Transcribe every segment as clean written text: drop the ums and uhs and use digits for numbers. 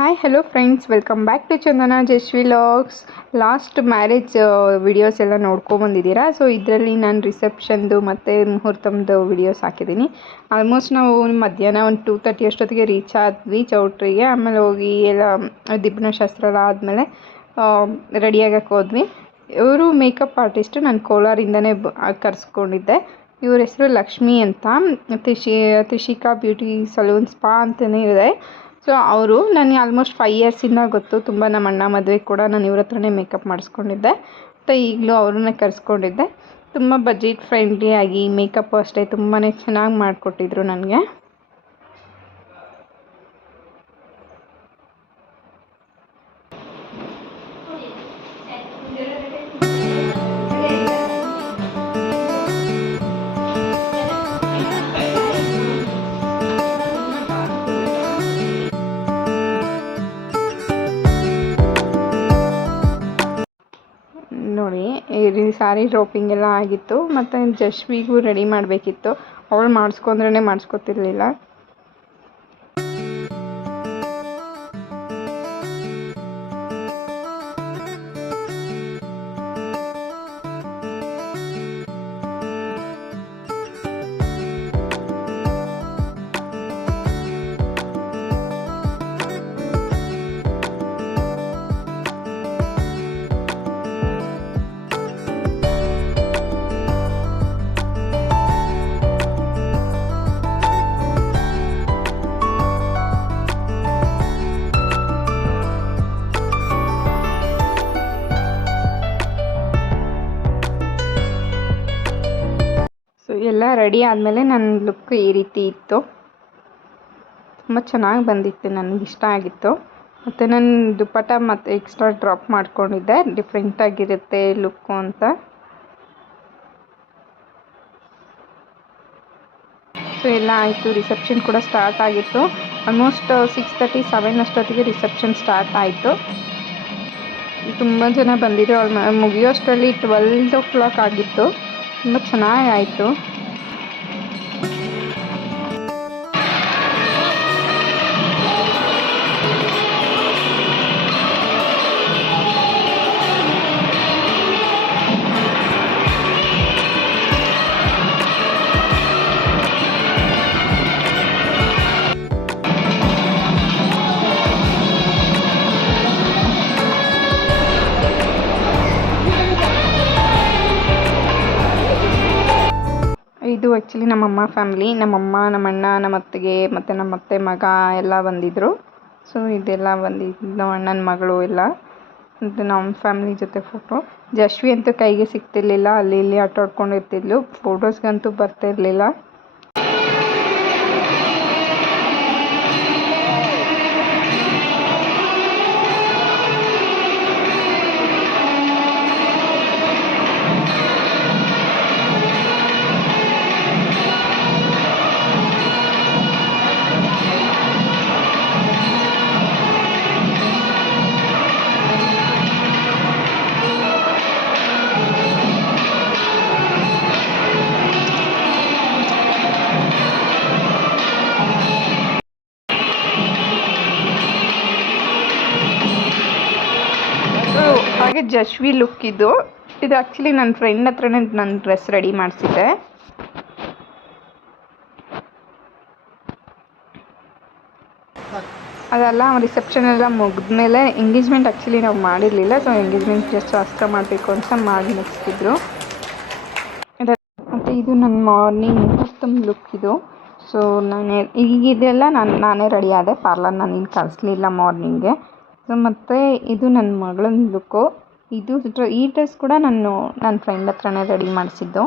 Hi hello friends, welcome back to Chandana Jashvi logs. Last marriage videos ಎಲ್ಲ ನೋಡ್ಕೊಬಂದಿದ್ದೀರಾ. So ಇದರಲ್ಲಿ ನಾನು ರಿಸೆಪ್ಷನ್ದು ಮತ್ತು ಮುಹೂರ್ತಮ್ದು ವಿಡಿಯೋಸ್ ಹಾಕಿದ್ದೀನಿ. ಆಲ್ಮೋಸ್ಟ್ ನಾವು ಮಧ್ಯಾಹ್ನ ಒಂದು 2:30 ಅಷ್ಟೊತ್ತಿಗೆ ರೀಚ್ ಆದ್ವಿ ಚೌಟ್ರಿಗೆ. ಆಮೇಲೆ ಹೋಗಿ ಎಲ್ಲ ದಿಬ್ಬಣ ಶಾಸ್ತ್ರ ಎಲ್ಲ ಆದಮೇಲೆ ರೆಡಿಯಾಗಕ್ಕೆ ಹೋದ್ವಿ. ಇವರು ಮೇಕಪ್ ಆರ್ಟಿಸ್ಟು, ನಾನು ಕೋಲಾರಿಂದನೇ ಕರೆಸ್ಕೊಂಡಿದ್ದೆ. ಇವ್ರ ಹೆಸರು ಲಕ್ಷ್ಮಿ ಅಂತ, ತ್ರಿಷಿಕಾ ಬ್ಯೂಟಿ ಸಲೂನ್ ಸ್ಪಾ ಅಂತಲೇ ಇದೆ. ಸೊ ಅವರು ನನಗೆ ಆಲ್ಮೋಸ್ಟ್ 5 ಇಯರ್ಸಿಂದ ಗೊತ್ತು. ತುಂಬ ನಮ್ಮ ಅಣ್ಣ ಮದುವೆಗೆ ಕೂಡ ನಾನು ಇವ್ರ ಹತ್ರನೇ ಮೇಕಪ್ ಮಾಡಿಸ್ಕೊಂಡಿದ್ದೆ. ಮತ್ತು ಈಗಲೂ ಅವ್ರನ್ನೇ ಕರೆಸ್ಕೊಂಡಿದ್ದೆ. ತುಂಬ ಬಜೆಟ್ ಫ್ರೆಂಡ್ಲಿಯಾಗಿ ಮೇಕಪ್ಪು ಅಷ್ಟೇ ತುಂಬಾ ಚೆನ್ನಾಗಿ ಮಾಡಿಕೊಟ್ಟಿದ್ರು ನನಗೆ. ನೋಡಿ, ಸ್ಯಾರಿ ಡ್ರಾಪಿಂಗ್ ಎಲ್ಲ ಆಗಿತ್ತು. ಮತ್ತು ಜಶ್ವಿಗೂ ರೆಡಿ ಮಾಡಬೇಕಿತ್ತು. ಅವಳು ಮಾಡಿಸ್ಕೊಂಡ್ರೇ ಮಾಡಿಸ್ಕೊತಿರ್ಲಿಲ್ಲ. ಎಲ್ಲ ರೆಡಿ ಆದಮೇಲೆ ನನ್ನ ಲುಕ್ ಈ ರೀತಿ ಇತ್ತು. ತುಂಬ ಚೆನ್ನಾಗಿ ಬಂದಿತ್ತು, ನನಗಿಷ್ಟ ಆಗಿತ್ತು. ಮತ್ತು ನಾನು ದುಪ್ಪಟ್ಟ ಮತ್ತು ಎಕ್ಸ್ಟ್ರಾ ಡ್ರಾಪ್ ಮಾಡ್ಕೊಂಡಿದ್ದೆ, ಡಿಫ್ರೆಂಟಾಗಿರುತ್ತೆ ಲುಕ್ಕು ಅಂತ. ಸೊ ಎಲ್ಲ ಆಯಿತು. ರಿಸೆಪ್ಷನ್ ಕೂಡ ಸ್ಟಾರ್ಟ್ ಆಗಿತ್ತು. ಆಲ್ಮೋಸ್ಟ್ 6:30, 7 ಅಷ್ಟೊತ್ತಿಗೆ ರಿಸೆಪ್ಷನ್ ಸ್ಟಾರ್ಟ್ ಆಯಿತು. ತುಂಬ ಜನ ಬಂದಿದ್ರು. ಅವ್ರು ಮುಗಿಯೋಷ್ಟರಲ್ಲಿ 12 o'clock ಆಗಿತ್ತು. ತುಂಬ ಚೆನ್ನಾಗಿ ಆಯಿತು. ಇದು ಆ್ಯಕ್ಚುಲಿ ನಮ್ಮಮ್ಮ ಫ್ಯಾಮ್ಲಿ. ನಮ್ಮಮ್ಮ, ನಮ್ಮಣ್ಣ, ನಮ್ಮ ಅತ್ತಿಗೆ ಮತ್ತು ನಮ್ಮ ಅತ್ತೆ ಮಗ ಎಲ್ಲ ಬಂದಿದ್ದರು. ಸೊ ಇದೆಲ್ಲ ಬಂದಿದ್ದು ನಮ್ಮ ಅಣ್ಣನ ಮಗಳು ಎಲ್ಲ. ಮತ್ತು ನಮ್ಮ ಫ್ಯಾಮ್ಲಿ ಜೊತೆ ಫೋಟೋ. ಜಶ್ವಿ ಅಂತೂ ಕೈಗೆ ಸಿಗ್ತಿರ್ಲಿಲ್ಲ, ಅಲ್ಲಿ ಇಲ್ಲಿ ಆಟಾಡ್ಕೊಂಡಿರ್ತಿದ್ಲು. ಫೋಟೋಸ್ಗಂತೂ ಬರ್ತಿರ್ಲಿಲ್ಲ. ಹಾಗೆ ಜಶ್ವಿ ಲುಕ್ ಇದು ಆ್ಯಕ್ಚುಲಿ ನನ್ನ ಫ್ರೆಂಡ್ ಹತ್ರನೇ ನನ್ನ ಡ್ರೆಸ್ ರೆಡಿ ಮಾಡಿಸಿದ್ದೆ. ಅದೆಲ್ಲ ರಿಸೆಪ್ಷನ್ ಎಲ್ಲ ಮುಗಿದ್ಮೇಲೆ ಎಂಗೇಜ್ಮೆಂಟ್ ಆ್ಯಕ್ಚುಲಿ ನಾವು ಮಾಡಿರಲಿಲ್ಲ. ಸೊ ಎಂಗೇಜ್ಮೆಂಟ್ ಜಸ್ಟ್ ಶಾಸ್ತ್ರ ಮಾಡಬೇಕು ಅಂತ ಮಾಡಿ ಮುಗಿಸ್ತಿದ್ರು. ಮತ್ತು ಇದು ನನ್ನ ಮಾರ್ನಿಂಗ್ ಮುಹೂರ್ತಮ್ ಲುಕ್ ಇದು. ಸೊ ಇದೆಲ್ಲ ನಾನೇ ರೆಡಿ ಆದೆ. ಪಾರ್ಲರ್ ನಾನು ಇಲ್ಲಿ ಕಳಿಸ್ಲಿಲ್ಲ ಮಾರ್ನಿಂಗ್ಗೆ. ಸೊ ಮತ್ತು ಇದು ನನ್ನ ಮಗಳನ್ನ ಲುಕ್ಕು. ಈ ಡ್ರೆಸ್ ಕೂಡ ನನ್ನ ಫ್ರೆಂಡ್ ಹತ್ರನೇ ರೆಡಿ ಮಾಡಿಸಿದ್ದು.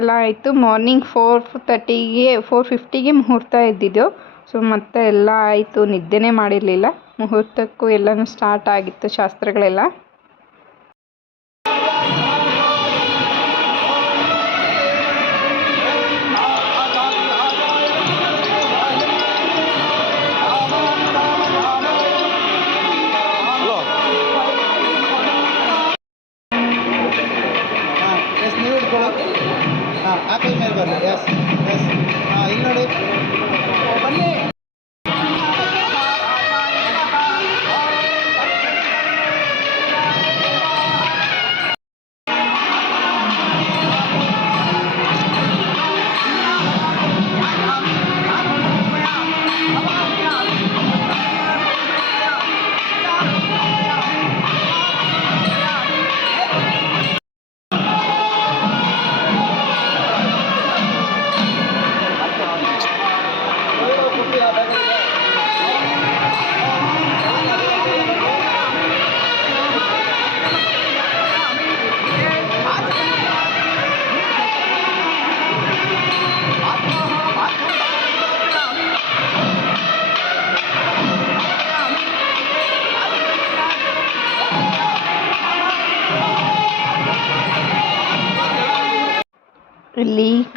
ಎಲ್ಲ ಆಯಿತು. ಮಾರ್ನಿಂಗ್ 4:50ಗೆ ಮುಹೂರ್ತ ಇದ್ದಿದ್ದು. ಸೊ ಮತ್ತೆ ಎಲ್ಲ ಆಯಿತು. ನಿದ್ದೆನೇ ಮಾಡಿರಲಿಲ್ಲ. ಮುಹೂರ್ತಕ್ಕೂ ಎಲ್ಲನೂ ಸ್ಟಾರ್ಟ್ ಆಗಿತ್ತು ಶಾಸ್ತ್ರಗಳೆಲ್ಲ. ಆ ಕೈ ಮೇಲೆ ಬರಲಿ. Yes yes. ಇಲ್ಲಿ ನೋಡಿ.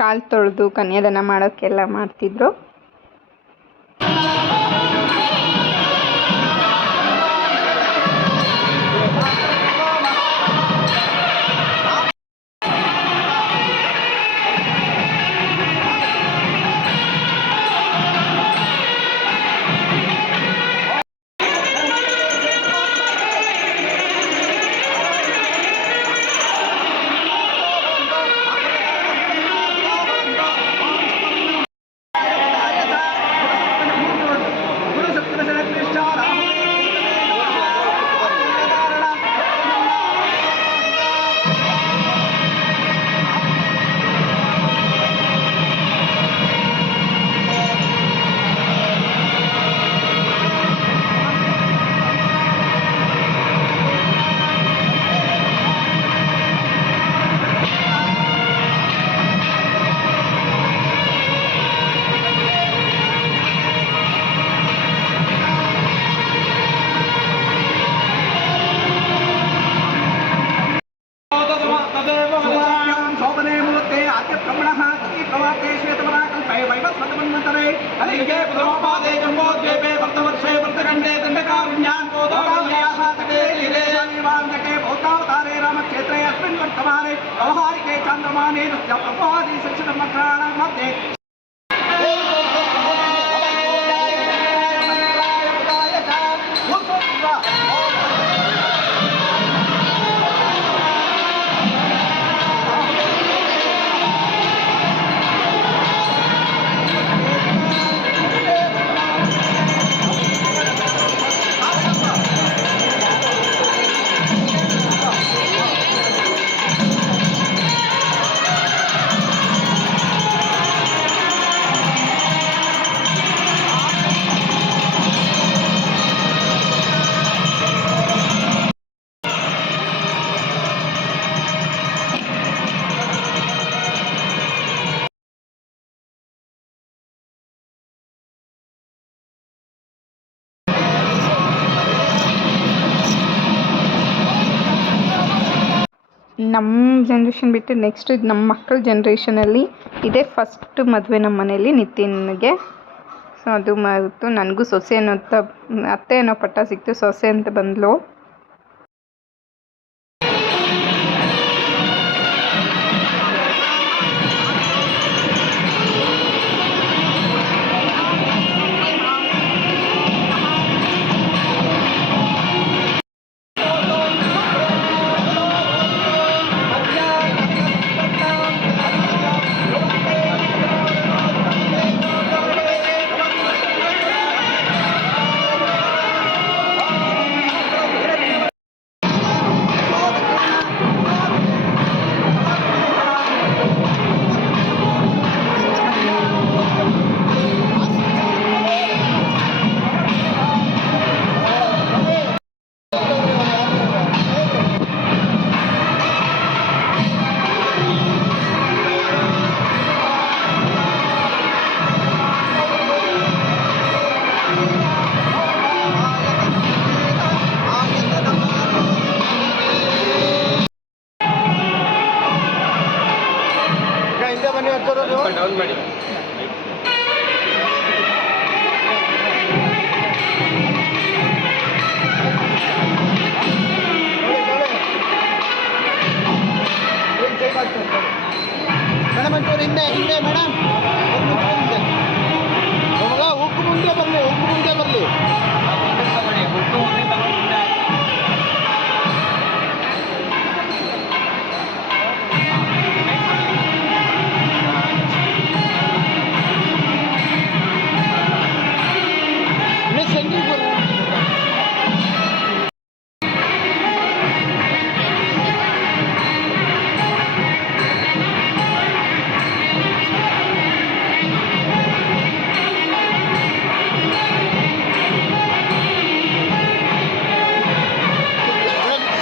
ಕಾಲು ತೊಳೆದು ಕನ್ಯಾದಾನ ಮಾಡೋಕ್ಕೆಲ್ಲ ಮಾಡ್ತಿದ್ರು. व्यवहारिके चंद्रमाने प्रभादी शिक्षण मध्ये ನಮ್ಮ ಜನ್ರೇಷನ್ ಬಿಟ್ಟು ನೆಕ್ಸ್ಟ್ ನಮ್ಮ ಮಕ್ಕಳ ಜನ್ರೇಷನಲ್ಲಿ ಇದೇ ಫಸ್ಟ್ ಮದುವೆ ನಮ್ಮ ಮನೇಲಿ ನಿತಿನ್ಗೆ. ಸೊ ಅದು ಮತ್ತು ನನಗೂ ಸೊಸೆ ಅನ್ನೋ ಅತ್ತೆ ಅನ್ನೋ ಪಟ್ಟ ಸಿಕ್ತು, ಸೊಸೆ ಅಂತ ಬಂದಳು. ಡೌನ್ ಮಾಡಿ ಮೇಡಮ್ ಒಂಚೂರು ಹಿಂದೆ ಹಿಂದೆ ಮೇಡಮ್ ಉಕ್ಕು ಮುಂದೆ ಬರಲಿ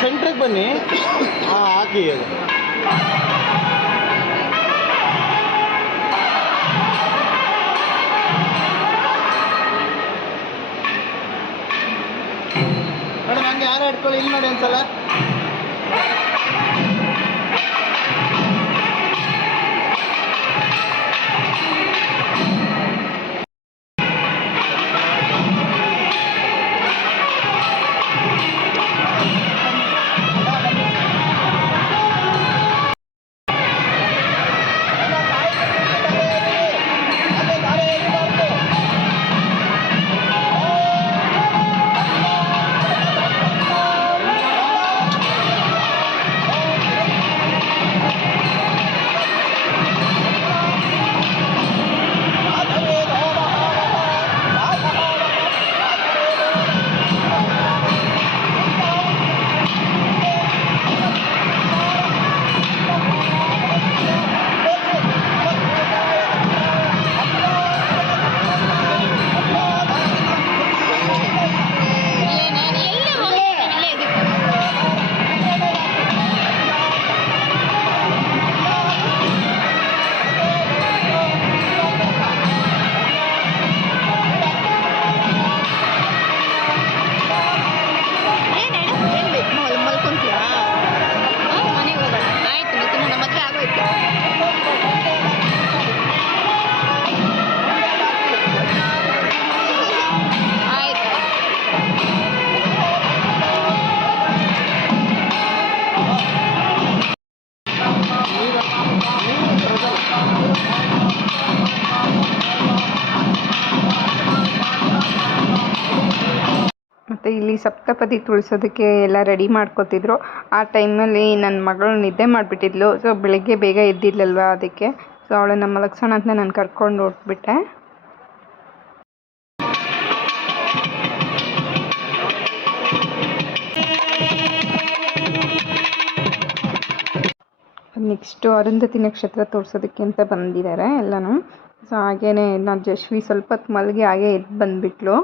ಸೆಂಟ್ರಿಗೆ ಬನ್ನಿ ಹಾಕಿ ಮೇಡಮ್ ಹಂಗೆ ಯಾರು ಇಟ್ಕೊಳ್ಳಿ ಇಲ್ಲಿ ನೋಡಿ ಒಂದ್ಸಲ. ಮತ್ತು ಇಲ್ಲಿ ಸಪ್ತಪದಿ ತುಳಿಸೋದಕ್ಕೆ ಎಲ್ಲ ರೆಡಿ ಮಾಡ್ಕೋತಿದ್ರು. ಆ ಟೈಮಲ್ಲಿ ನನ್ನ ಮಗಳು ನಿದ್ದೆ ಮಾಡಿಬಿಟ್ಟಿದ್ಲು. ಸೊ ಬೆಳಗ್ಗೆ ಬೇಗ ಎದ್ದಿದ್ಲಲ್ವ, ಅದಕ್ಕೆ ಸೊ ಅವಳನ್ನು ಮಲಗ್ಸೋಣ ಅಂತ ನಾನು ಕರ್ಕೊಂಡು ಹೊರಟ್ಬಿಟ್ಟೆ. ನೆಕ್ಸ್ಟು ಅರುಂಧತಿ ನಕ್ಷತ್ರ ತೋರಿಸೋದಕ್ಕೆ ಅಂತ ಬಂದಿದ್ದಾರೆ ಎಲ್ಲನೂ. ಸೊ ಹಾಗೇ ನಾನು ಜಶ್ವಿ ಸ್ವಲ್ಪ ಹೊತ್ತು ಮಲಗಿ ಹಾಗೆ ಎದ್ದು ಬಂದುಬಿಟ್ಲು.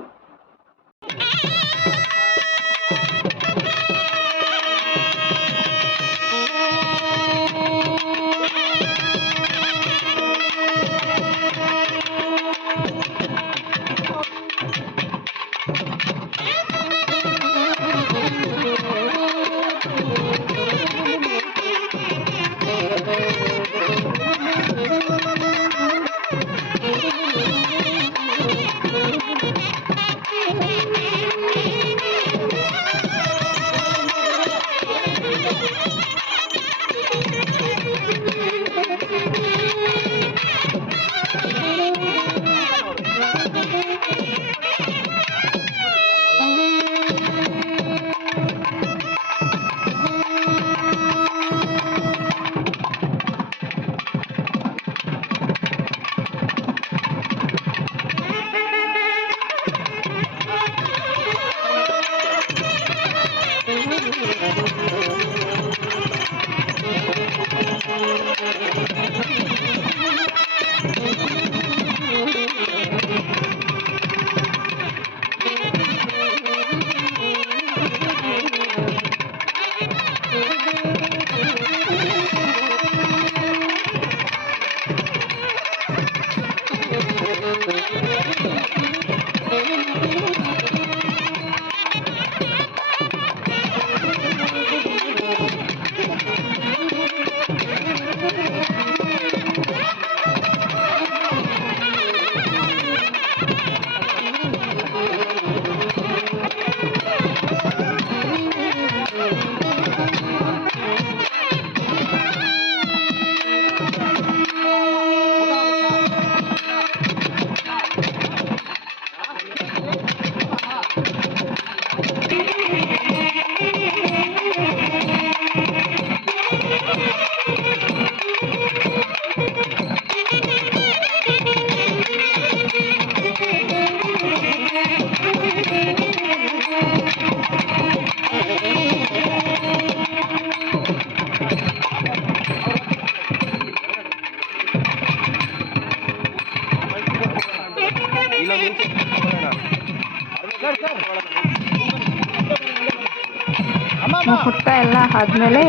ಹುಟ್ಟ ಎಲ್ಲ ಆದಮೇಲೆ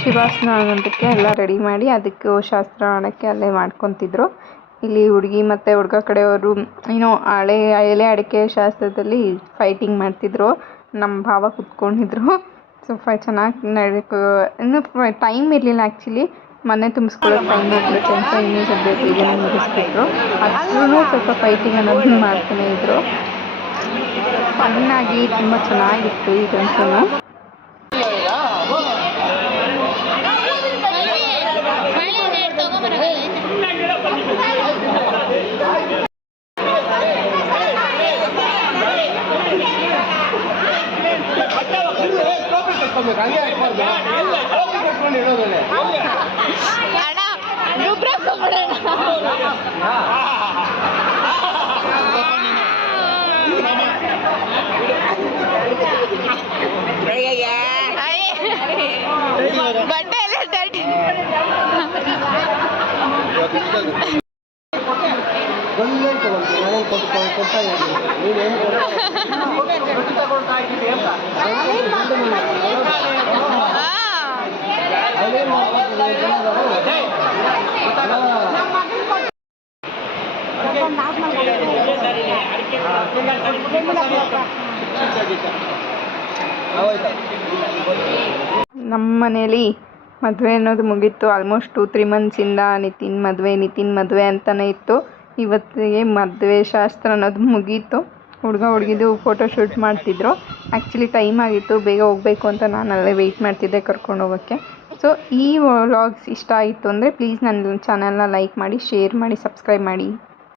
ಶಿವಾಸನಕ್ಕೆ ಎಲ್ಲ ರೆಡಿ ಮಾಡಿ ಅದಕ್ಕೆ ಶಾಸ್ತ್ರ ಮಾಡೋಕ್ಕೆ ಅಲ್ಲೇ ಮಾಡ್ಕೊತಿದ್ರು. ಇಲ್ಲಿ ಹುಡುಗಿ ಮತ್ತು ಹುಡುಗ ಕಡೆಯವರು ಏನೋ ಎಲೆ ಅಡಿಕೆ ಶಾಸ್ತ್ರದಲ್ಲಿ ಫೈಟಿಂಗ್ ಮಾಡ್ತಿದ್ರು. ನಮ್ಮ ಭಾವ ಕುತ್ಕೊಂಡಿದ್ರು. ಸೊ ಚೆನ್ನಾಗಿ ಇನ್ನು ಟೈಮ್ ಇರಲಿಲ್ಲ ಆ್ಯಕ್ಚುಲಿ. ಮನೆ ತುಂಬಿಸ್ಕೊಳ್ಳೋಕೆ ಟೈಮ್ ಆಗಿರುತ್ತೆ ಅಂತ ಇನ್ನೂ ಸದ್ಯ ಬೇಗನೆ ಮುಗಿಸ್ತಿದ್ರು. ಅದ್ರೂ ಸ್ವಲ್ಪ ಫೈಟಿಂಗ್ ಅನ್ನೋದನ್ನ ಮಾಡ್ತಾನೆ ಇದ್ರು. ಫನ್ನಾಗಿ ತುಂಬ ಚೆನ್ನಾಗಿತ್ತು ಇದಂತೂ. ನಮ್ಮ ಮನೇಲಿ ಮದುವೆ ಅನ್ನೋದು ಮುಗೀತು. ಆಲ್ಮೋಸ್ಟ್ 2-3 ಮಂತ್ಸಿಂದ ನಿತಿನ್ ಮದುವೆ ಅಂತಲೇ ಇತ್ತು. ಇವತ್ತಿಗೆ ಮದುವೆ ಶಾಸ್ತ್ರ ಅನ್ನೋದು ಮುಗೀತು. ಹುಡುಗ ಹುಡುಗಿದು ಫೋಟೋ ಶೂಟ್ ಮಾಡ್ತಿದ್ರು. ಆ್ಯಕ್ಚುಲಿ ಟೈಮ್ ಆಗಿತ್ತು, ಬೇಗ ಹೋಗಬೇಕು ಅಂತ ನಾನು ಅಲ್ಲೇ ವೆಯ್ಟ್ ಮಾಡ್ತಿದ್ದೆ ಕರ್ಕೊಂಡು ಹೋಗೋಕ್ಕೆ. ಸೊ ಈ ವ್ಲಾಗ್ಸ್ ಇಷ್ಟ ಆಯಿತು ಅಂದರೆ ಪ್ಲೀಸ್ ನನ್ನ ಚಾನಲ್ನ ಲೈಕ್ ಮಾಡಿ, ಶೇರ್ ಮಾಡಿ, ಸಬ್ಸ್ಕ್ರೈಬ್ ಮಾಡಿ.